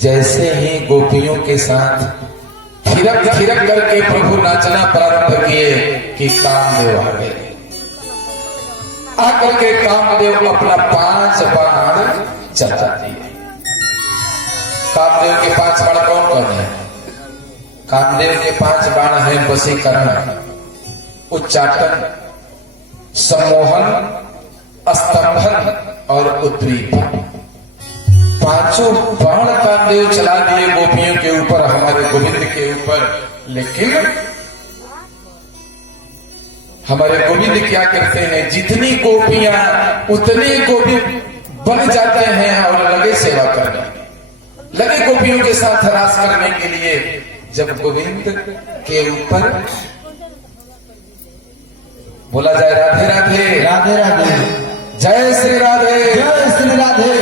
जैसे ही गोपियों के साथ थिरक थिरक करके प्रभु नाचना प्रारंभ किए कि कामदेव आ गए। आकर के कामदेव अपना 5 बाण चला दिए। कामदेव के 5 बाण कौन कौन है? कामदेव के 5 बाण है वशीकरण, उच्चाटन, सम्मोहन, स्तंभन और उद्दीपन। 5 बाण कामदेव चला दिए गोपियों के ऊपर, हमारे गोविंद के ऊपर। लेकिन हमारे गोविंद क्या करते हैं, जितनी गोपियां उतने गोविंद बन जाते हैं और लगे सेवा करने, लगे गोपियों के साथ रास करने के लिए। जब गोविंद के ऊपर बोला जाए राधे राधे राधे राधे, जय श्री राधे जय श्री राधे।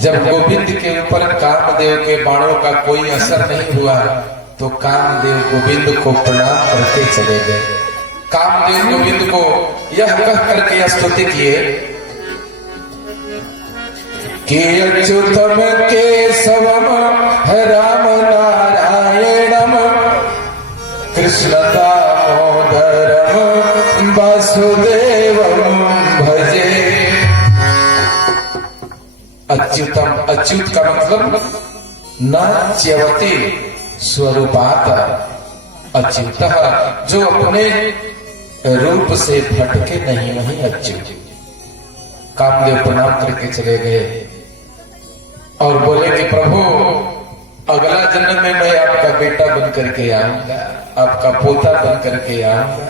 जब गोविंद के ऊपर कामदेव के बाणों का कोई असर नहीं हुआ तो कामदेव गोविंद को प्रणाम करके चले गए। कामदेव गोविंद को यह कह करके स्तुति किए कि अच्युतम केशवम राम नारायणम कृष्ण दामोदरम वासुदेवम भजे। अच्युतम, अच्युत का मतलब न च्यवते स्वरूपात अच्युत, जो अपने रूप से भटके नहीं, वही अच्युत। कामदेव प्रणाम करके चले गए और बोले कि प्रभु अगला जन्म में मैं आपका बेटा बन करके आऊंगा, आपका पोता बन करके आऊंगा।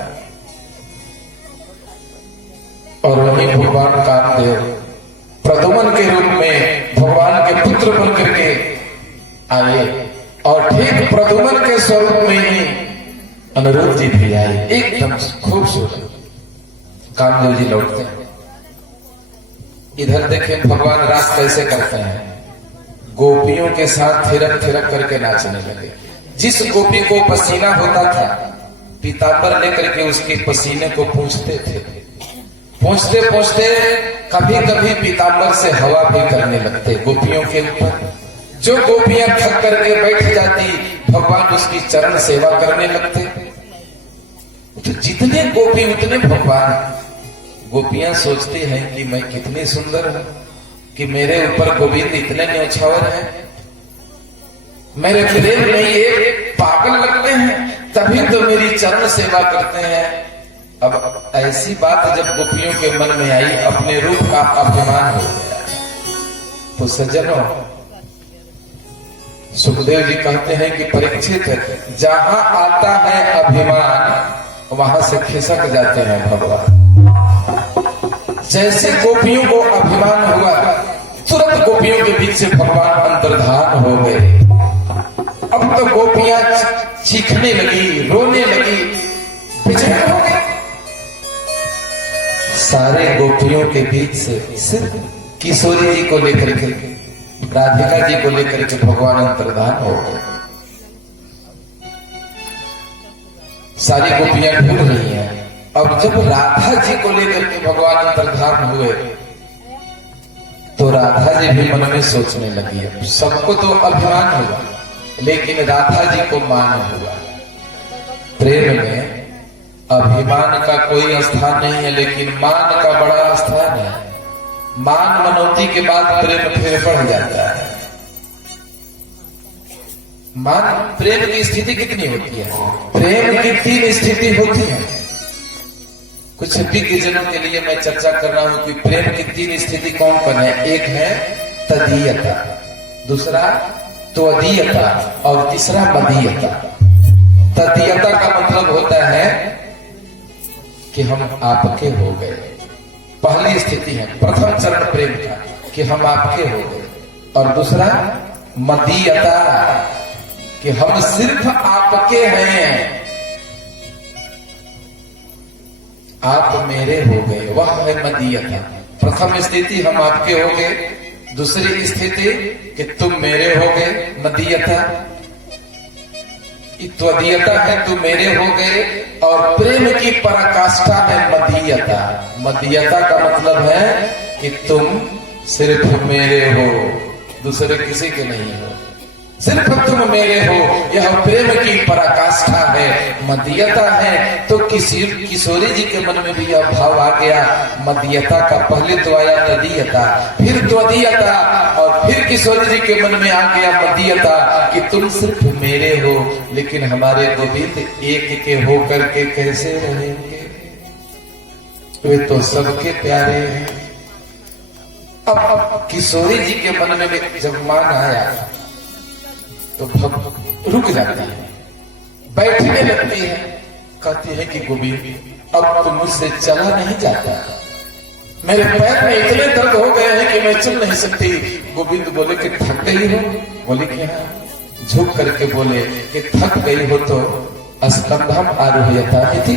और वही भगवान कामदेव प्रद्युम्न के रूप में भगवान के पुत्र बन करके आए और ठीक प्रद्युम्न के स्वरूप में ही अनिरुद्ध जी भी आए, एकदम खूबसूरत। कामदेव जी लौटते हैं, इधर देखें भगवान रास कैसे करते हैं। गोपियों के साथ थिरक थिरक करके नाचने लगे। जिस गोपी को पसीना होता था पीताम्बर लेकर के उसके पसीने को पूंछते थे। पूंछते पूंछते कभी कभी पीताम्बर से हवा भी करने लगते गोपियों के ऊपर। जो गोपियां थक करके बैठ जाती भगवान उसकी चरण सेवा करने लगते। तो जितने गोपी उतने भगवान। गोपियां सोचती हैं कि मैं कितनी सुंदर हूं कि मेरे ऊपर गोविंद इतने न्यौछावर हैं, मेरे प्रेम में ये पागल लगते हैं, तभी तो मेरी चरण सेवा करते हैं। अब ऐसी बात जब गोपियों के मन में आई, अपने रूप का अभिमान हो गया। तो सज्जनों, सुखदेव जी कहते हैं कि परीक्षित जहां आता है अभिमान वहां से खिसक जाते हैं भगवान। जैसे गोपियों को अभिमान हुआ तुरंत गोपियों के बीच से भगवान अंतर्धान हो गए। अब तो गोपियां चीखने लगी, रोने लगी, बेचैन हो गई। सारे गोपियों के बीच से सिर्फ किशोरी जी को लेकर के, राधिका जी को लेकर के भगवान अंतर्धान हो गए। सारी गोपियां ढूंढ रही हैं। अब जब राधा जी को लेकर के भगवान अंतर्धान हुए तो राधा जी भी मन में सोचने लगी। सबको तो अभिमान हुआ लेकिन राधा जी को मान हुआ। प्रेम में अभिमान का कोई स्थान नहीं है लेकिन मान का बड़ा स्थान है। मान मनौती के बाद प्रेम फिर बढ़ जाता है। मान प्रेम की स्थिति कितनी होती है? प्रेम की 3 स्थिति होती है। कुछ विज्ञजनों के लिए मैं चर्चा कर रहा हूं कि प्रेम की 3 स्थिति कौन कौन है। एक है तदीयता, दूसरा त्वदीयता और तीसरा मदीयता। तदीयता का मतलब होता है कि हम आपके हो गए, पहली स्थिति है, प्रथम चरण प्रेम का कि हम आपके हो गए। और दूसरा मदीयता कि हम सिर्फ आपके हैं, आप मेरे हो गए, वह है मदीयता। प्रथम स्थिति हम आपके हो गए, दूसरी स्थिति कि तुम मेरे हो गए मदीयता, त्वदीयता है तुम मेरे हो गए, और प्रेम की पराकाष्ठा है मदीयता। मदीयता का मतलब है कि तुम सिर्फ मेरे हो, दूसरे किसी के नहीं हो, सिर्फ तुम मेरे हो। यह प्रेम की पराकाष्ठा है, मदीयता है। तो किशोरी जी के मन में भी यह भाव आ गया, मदीयता का। पहले तो आया तदीयता, फिर त्वदीयता, और फिर किशोरी जी के मन में आ गया मदीयता कि तुम सिर्फ मेरे हो, लेकिन हमारे गोविंद एक के होकर के कैसे रहेंगे? वे तो सबके प्यारे हैं। अब किशोरी जी के मन में जब मान आया तो रुक जाती है, बैठने लगती है, कहती है कि गोविंद अब तो मुझसे चला नहीं जाता, मेरे पैर में इतने दर्द हो गए हैं कि मैं चल नहीं सकती। गोविंद बोले कि थक गई हो? बोले कि हाँ। झुक करके बोले कि थक गई हो तो स्कंधम आरोह्यता थी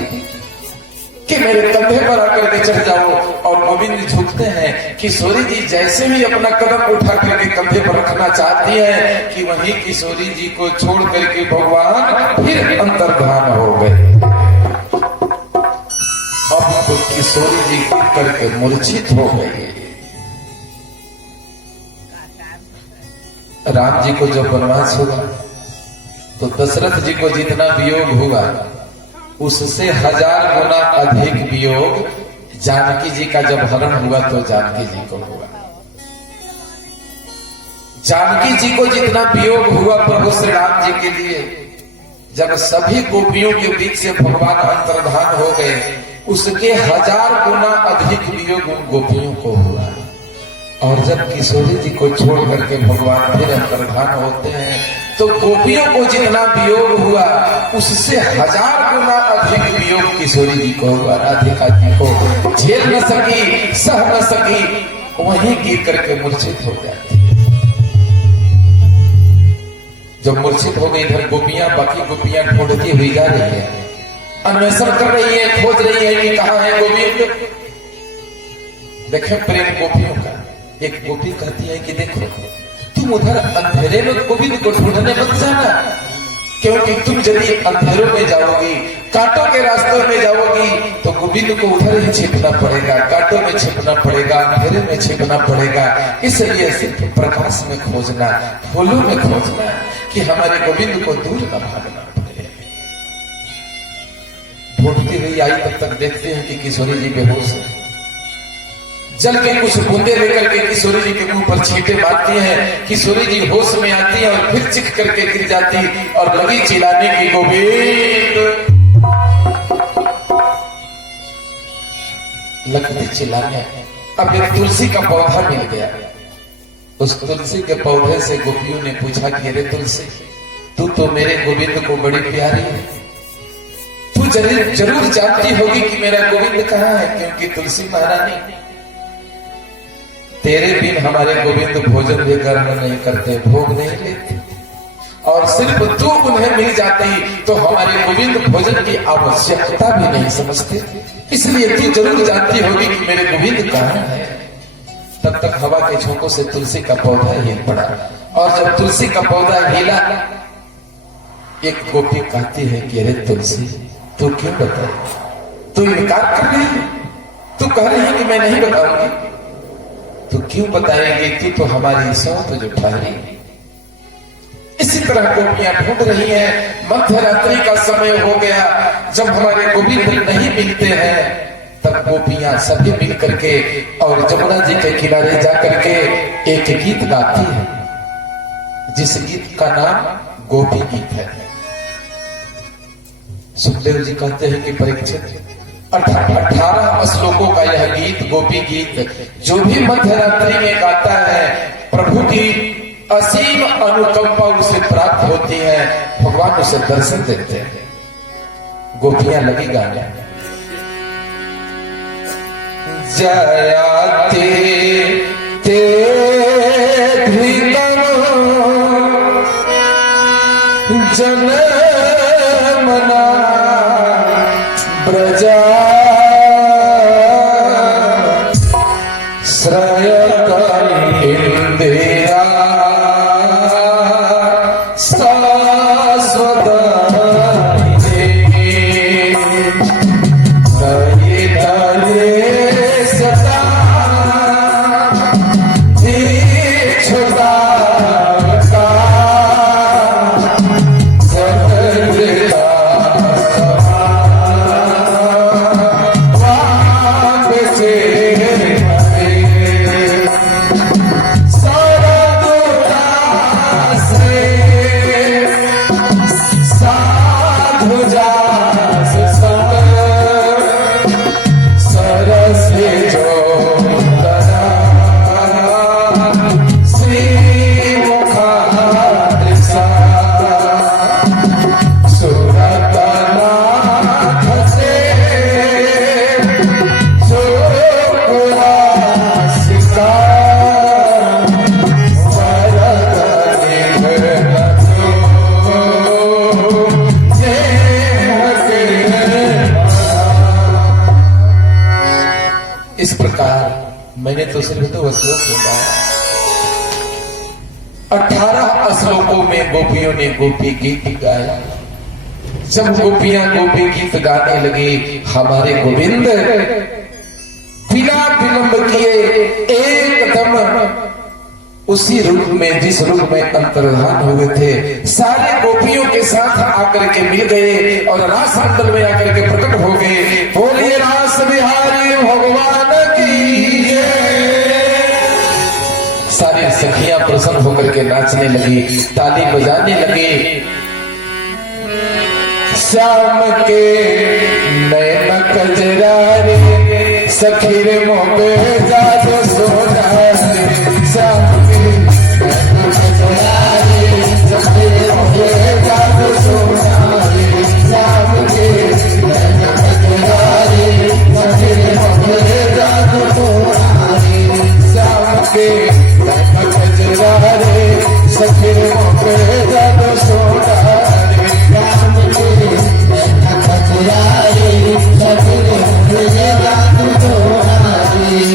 कि मेरे कंधे पर आकर के चढ़ जाओ। और गोविंद झुकते हैं। किशोरी जी जैसे ही अपना कदम उठा करके कंधे पर रखना चाहती हैं कि वहीं किशोरी जी को छोड़ करके भगवान फिर अंतर्धान हो गए। अब तो किशोरी जी गिर करके मूर्छित हो गई। राम जी को जब वनवास हुआ तो दशरथ जी को जितना वियोग हुआ उससे 1000 गुना अधिक वियोग जानकी जी का जब हरण हुआ तो जानकी जी को हुआ। जानकी जी को जितना वियोग हुआ प्रभु श्री राम जी के लिए, जब सभी गोपियों के बीच से भगवान अंतर्धान हो गए, उसके 1000 गुना अधिक वियोग उन गोपियों को हुआ। और जब किशोरी जी को छोड़ करके भगवान फिर अंतर्धान होते हैं तो गोपियों को जितना वियोग हुआ उससे 1000 गुना अधिक वियोग किशोरी जी को हुआ। राधिका जी को झेल न सकी, सह न सकी, वहीं गिर करके मूर्छित हो जाती। जब मूर्छित हो गई, इधर गोपियां, बाकी गोपियां ढूंढती हुई जा रही है, अन्वेषण कर रही है, खोज रही है कि कहां है गोविंद। देखे प्रेम गोपियों का। एक गोपी कहती है कि देखो तुम उधर अंधेरे में गोविंद को ढूंढने मत जाना, क्योंकि तुम यदि अंधेरों में जाओगी, कांटों के रास्तों में जाओगी तो गोविंद को उधर ही छिपना पड़ेगा, कांटों में छिपना पड़ेगा, अंधेरे में छिपना पड़ेगा। इसलिए सिर्फ प्रकाश में खोजना, फूलों में खोजना कि हमारे गोविंद को दूर न भागना पड़े। ढूंढती हुई आई, तब तक देखते हैं कि किशोरी जी बेहोश है। जल के कुछ बूंदे लेकर के किशोरी जी के मुंह पर छींटे मारती हैं। किशोरी जी होश में आती है और फिर चिख करके गिर जाती और लगी चिल्लाने की, गोविंद, लगती चिल्लाने। अब एक तुलसी का पौधा मिल गया। उस तुलसी के पौधे से गोपियों ने पूछा कि अरे तुलसी, तू तो मेरे गोविंद को बड़ी प्यारी है, तू जरूर जानती होगी कि मेरा गोविंद कहाँ है, क्योंकि तुलसी महारानी तेरे बिन हमारे गोविंद भोजन भी ग्रहण नहीं करते, भोग नहीं लेते, और सिर्फ तू उन्हें मिल जाती तो हमारे गोविंद भोजन की आवश्यकता भी नहीं समझते, इसलिए तू जरूर जानती होगी कि मेरे गोविंद कहाँ है। तब तक हवा के झोंकों से तुलसी का पौधा हिल पड़ा, और जब तुलसी का पौधा हिला, एक गोपी कहती है कि अरे तुलसी, तू क्यों बताए, तू इनकार कर रही है, तू कह रही है कि मैं नहीं बताऊंगी, तो क्यों बताएंगे, तू तो हमारी सौंप जो ठहरी। इसी तरह गोपियां ढूंढ रही हैं। मध्य रात्रि का समय हो गया, जब हमारे गोविंद नहीं मिलते हैं, तब गोपियां सभी मिल करके और जमुना जी के किनारे जाकर के एक गीत गाती है, जिस गीत का नाम गोपी गीत है। सुखदेव जी कहते हैं कि परीक्षित 18 श्लोकों का यह गीत, गोपी गीत, जो भी मध्य रात्रि में गाता है, प्रभु की असीम अनुकंपा उसे प्राप्त होती है, भगवान उसे दर्शन देते हैं। गोपियां लगी गाने, जयाते ते जन मना प्रजा श्रयत इंदिरा शाश्वत सदा दीक्षता मैंने तो सिर्फ 2 श्लोक गाया। 18 श्लोकों में गोपियों ने गोपी गीत गाया। जब गोपियां गोपी गीत गाने लगी, हमारे गोविंद बिना विलंब किए एकदम उसी रूप में, जिस रूप में अंतर्धान हुए थे, सारे गोपियों के साथ आकर के मिल गए और रास मंडल में आकर के प्रकट हो गए। बोलिए रास बिहारी भगवान की। सारी सखियां प्रसन्न होकर के नाचने लगी, ताली बजाने लगी। श्याम के नयन कजरारे सखी रे मोबे जादू सोना रे। श्याम के नयन कजरारे सखी रे मोबे जादू सोना रे। श्याम के नयन कजरारे सखी रे मोबे जादू सोना रे। श्याम के नयन कजरारे सखी रे मोबे जादू सोना रे। श्याम के नयन कजरारे सखी रे मोबे जादू सोना रे।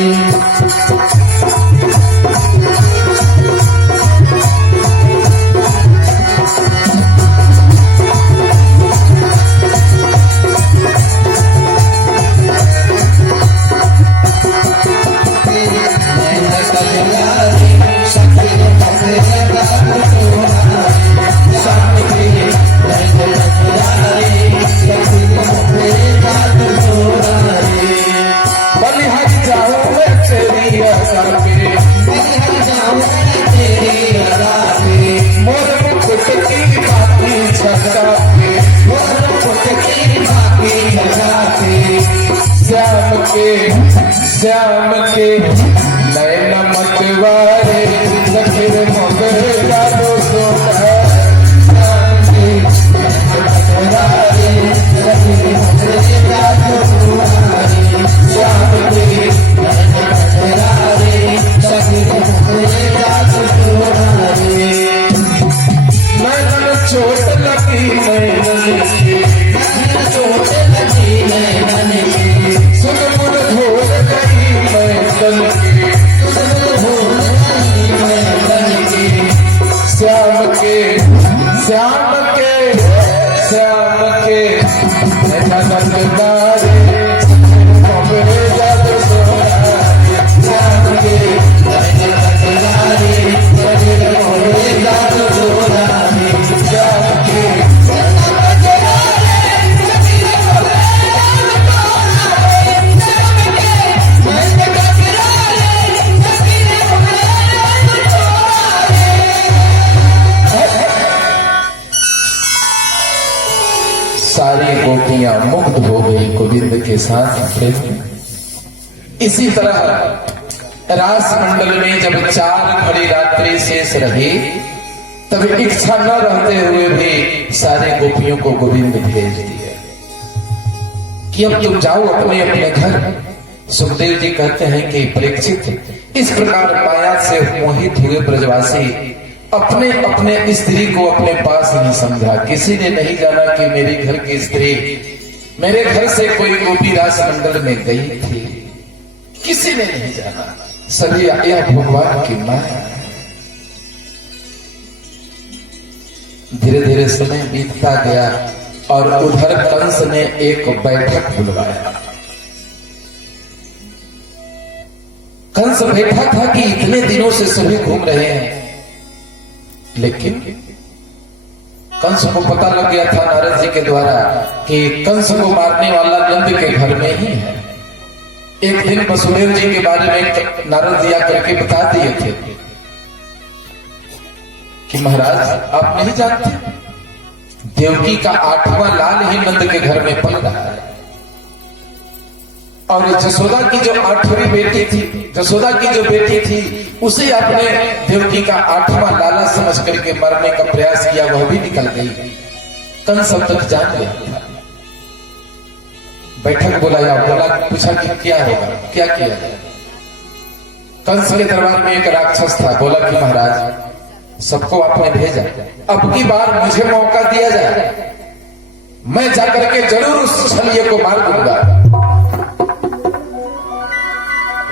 श्याम के नयन मतवारे सखी रे मोबे जादू सोना। श्याम के नयन मतवारे सखी रे मोबे जादू सोना रे। श्याम के नयन मतवारे सखी रे मोबे जादू सोना रे। नैनन चोट लगी नैनन की, चोट लगी नैनन की। सुन मुन धोल गई मैदान की, मैदान की। श्याम के श्याम के श्याम के नयन कजरारे मोबे जादू सोना रे। श्याम के नयन कजरारे सखी रे मोबे जादू सोना रे। श्याम के सारी गोपियां मुग्ध हो गई गोविंद के साथ प्रेम। इसी तरह रास मंडल में जब 4 घड़ी रात्रि शेष रही, तब इच्छा न रहते हुए भी सारे गोपियों को गोविंद भेज दिया कि अब तुम जाओ अपने अपने घर। सुखदेव जी कहते हैं कि परीक्षित, इस प्रकार माया से मोहित हुए ब्रजवासी अपने अपने स्त्री को अपने पास नहीं समझा। किसी ने नहीं जाना कि मेरे घर की स्त्री, मेरे घर से कोई गोपी रास मंडल में गई थी, किसी ने नहीं जाना। सभी यह भगवान की माया। धीरे धीरे समय बीतता गया और उधर कंस ने एक बैठक बुलवाया। कंस बैठा था कि इतने दिनों से सभी घूम रहे हैं, लेकिन कंस को पता लग गया था नारद जी के द्वारा कि कंस को मारने वाला नंद के घर में ही है। एक दिन वसुदेव जी के बारे में नारद जी आकर के बता दिए थे कि महाराज आप नहीं जानते, देवकी का 8वां लाल ही नंद के घर में पल रहा है। और जसोदा की जो 8वीं बेटी थी, जसोदा की जो बेटी थी, उसे अपने देवकी का 8वां लाला समझ करके मारने का प्रयास किया, वह भी निकल गई। कंस अब तक जान गया था। बैठक बुलाया, बोला, पूछा कि क्या होगा, क्या किया जाए। कंस के दरबार में एक राक्षस था, बोला कि महाराज सबको आपने भेजा, अब की बार मुझे मौका दिया जाए, मैं जाकर के जरूर उस छलिए को मार दूंगा।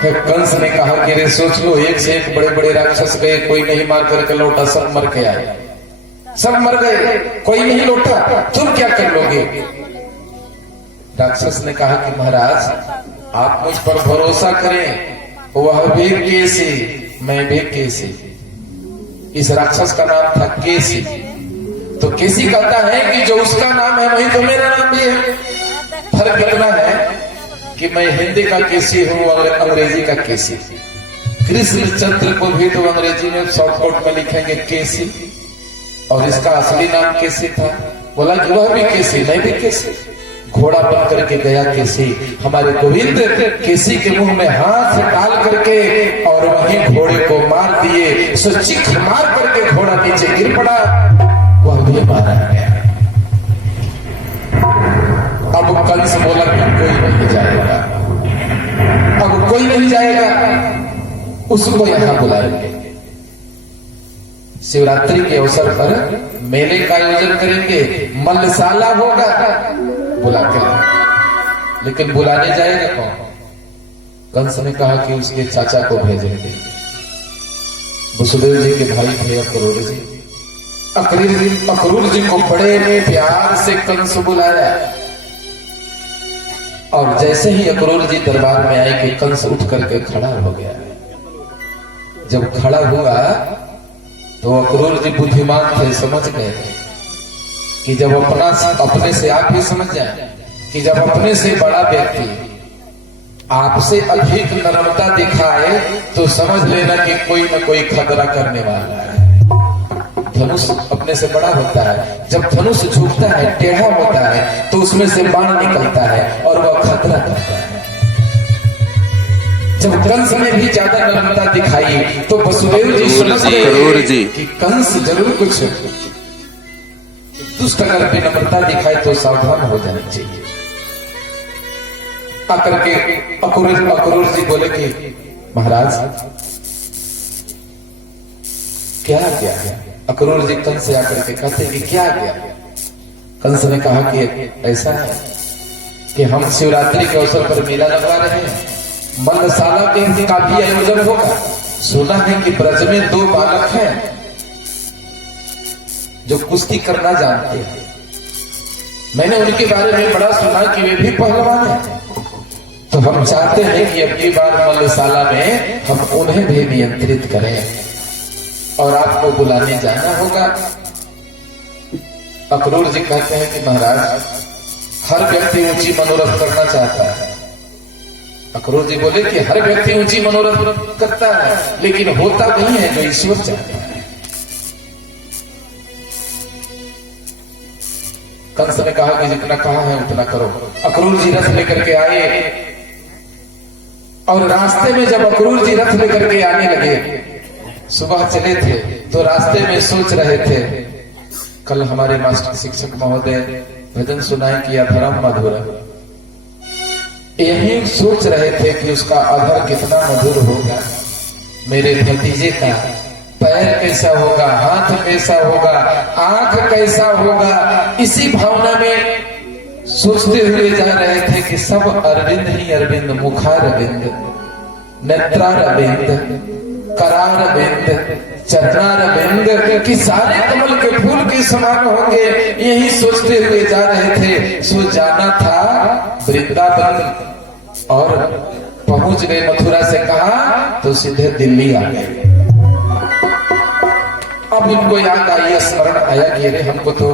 फिर कंस ने कहा कि रे सोच लो, एक से एक बड़े बड़े राक्षस गए, कोई नहीं मार करके लौटा, सब मर के आए, सब मर गए, कोई नहीं लौटा, तुम क्या कर लोगे? राक्षस ने कहा कि महाराज आप मुझ पर भरोसा करें, वह भी केसी, मैं भी केसी। इस राक्षस का नाम था केसी। तो केसी कहता है कि जो उसका नाम है वही तो मेरा नाम भी है। फर्क इतना है कि मैं हिंदी का केसी हूं और अंग्रेजी का केसी। कृष्णचंद्र को भी तो अंग्रेजी में शॉर्टकट में लिखेंगे केसी, और इसका असली नाम केसी था। बोला कि वह भी केसी, मैं भी केसी। घोड़ा बन करके गया केसी, हमारे गोविंद केसी के मुंह में हाथ डाल करके और वहीं घोड़े को मार दिए। सो चीख मार करके घोड़ा नीचे गिर पड़ा, वह भी मारा गया। अब कंस बोला कि कोई नहीं जाएगा, अब कोई नहीं जाएगा, उसको यहां बुलाएंगे। शिवरात्रि के अवसर पर मेले का आयोजन करेंगे, मल्लशाला होगा, बुलाते हैं। लेकिन बुलाने जाएगा कौन? कंस ने कहा कि उसके चाचा को भेजेंगे। वसुदेव जी के भाई थे अक्रूर जी। अक्रूर जी को बड़े प्यार से कंस बुलाया, और जैसे ही अक्रूर जी दरबार में आए कि कंस उठ करके खड़ा हो गया। जब खड़ा हुआ तो अक्रूर जी बुद्धिमान थे, समझ गए कि जब अपने से आप भी समझ जाए कि जब अपने से बड़ा व्यक्ति आपसे अधिक नम्रता दिखाए तो समझ लेना कि कोई न कोई खतरा करने वाला है। धनुष अपने से बड़ा होता है, जब धनुष झुकता है, टेढ़ा होता है, तो उसमें से बाण निकलता है और वह खतरा करता है। जब कंस ने भी ज्यादा नम्रता दिखाई तो वसुदेव जी समझ गए कि कंस जरूर कुछ दुष्ट अगर विनम्रता दिखाए तो सावधान हो जाना चाहिए। आकर के अक्रूर जी बोले कि महाराज क्या गया? अक्रूर जी कंस से आकर के कहते कि क्या गया? कंस ने कहा कि ऐसा है कि हम शिवरात्रि के अवसर पर मेला लगवा रहे हैं, मल्लशाला के काफी आयोजन होगा। सुना है कि ब्रज में 2 बालक हैं जो कुश्ती करना जानते हैं। मैंने उनके बारे में बड़ा सुना कि वे भी पहलवान हैं। तो हम चाहते हैं कि अगली बार मल्लशाला में हम उन्हें भी नियंत्रित करें और आपको बुलाने जाना होगा। अक्रूर जी कहते हैं कि महाराज हर व्यक्ति ऊंची मनोरथ करना चाहता है। अक्रूर जी बोले कि हर व्यक्ति ऊंची मनोरथ करता है, लेकिन होता नहीं है जो ईश्वर चाहता है। कंस ने कहा कि जितना कहा है उतना करो। अक्रूर जी रथ लेकर के आए, और रास्ते में जब अक्रूर जी रथ लेकर के आने लगे, सुबह चले थे तो रास्ते में सोच रहे थे, कल हमारे मास्टर शिक्षक महोदय भजन सुनाए कि अधरम मधुर, यही सोच रहे थे कि उसका अधर कितना मधुर होगा, मेरे भतीजे का पैर कैसा होगा, हाथ कैसा होगा, आंख कैसा होगा। इसी भावना में सोचते हुए जा रहे थे कि सब अरविंद ही अरविंद, मुखारविंद, नेत्रारविंद, करारविंद, चरणारविंद कि सारे कमल के फूल के समान होंगे, यही सोचते हुए जा रहे थे। सो जाना था वृंदावन और पहुंच गए। मथुरा से कहा तो सीधे दिल्ली आ गए। अब इनको याद आई, स्मरण आया कि अरे हमको तो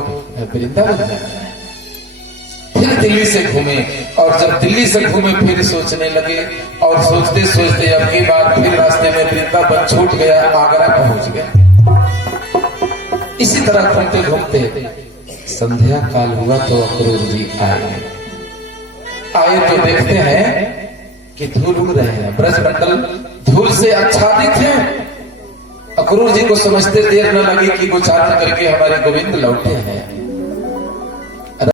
वृंदावन जाना है। फिर दिल्ली से घूमे, और जब दिल्ली से घूमे फिर सोचने लगे, और सोचते सोचते अब की बार फिर रास्ते में वृंदावन छूट गया, आगरा पहुंच गया। इसी तरह घूमते घूमते संध्या काल हुआ तो अक्रूर जी आए तो देखते हैं कि धूल उड़ रहे हैं, ब्रजमंडल धूल से आच्छादित है। अक्रूर जी को समझते देर न लगी कि गोचारण करके हमारे गोविंद लौटे हैं।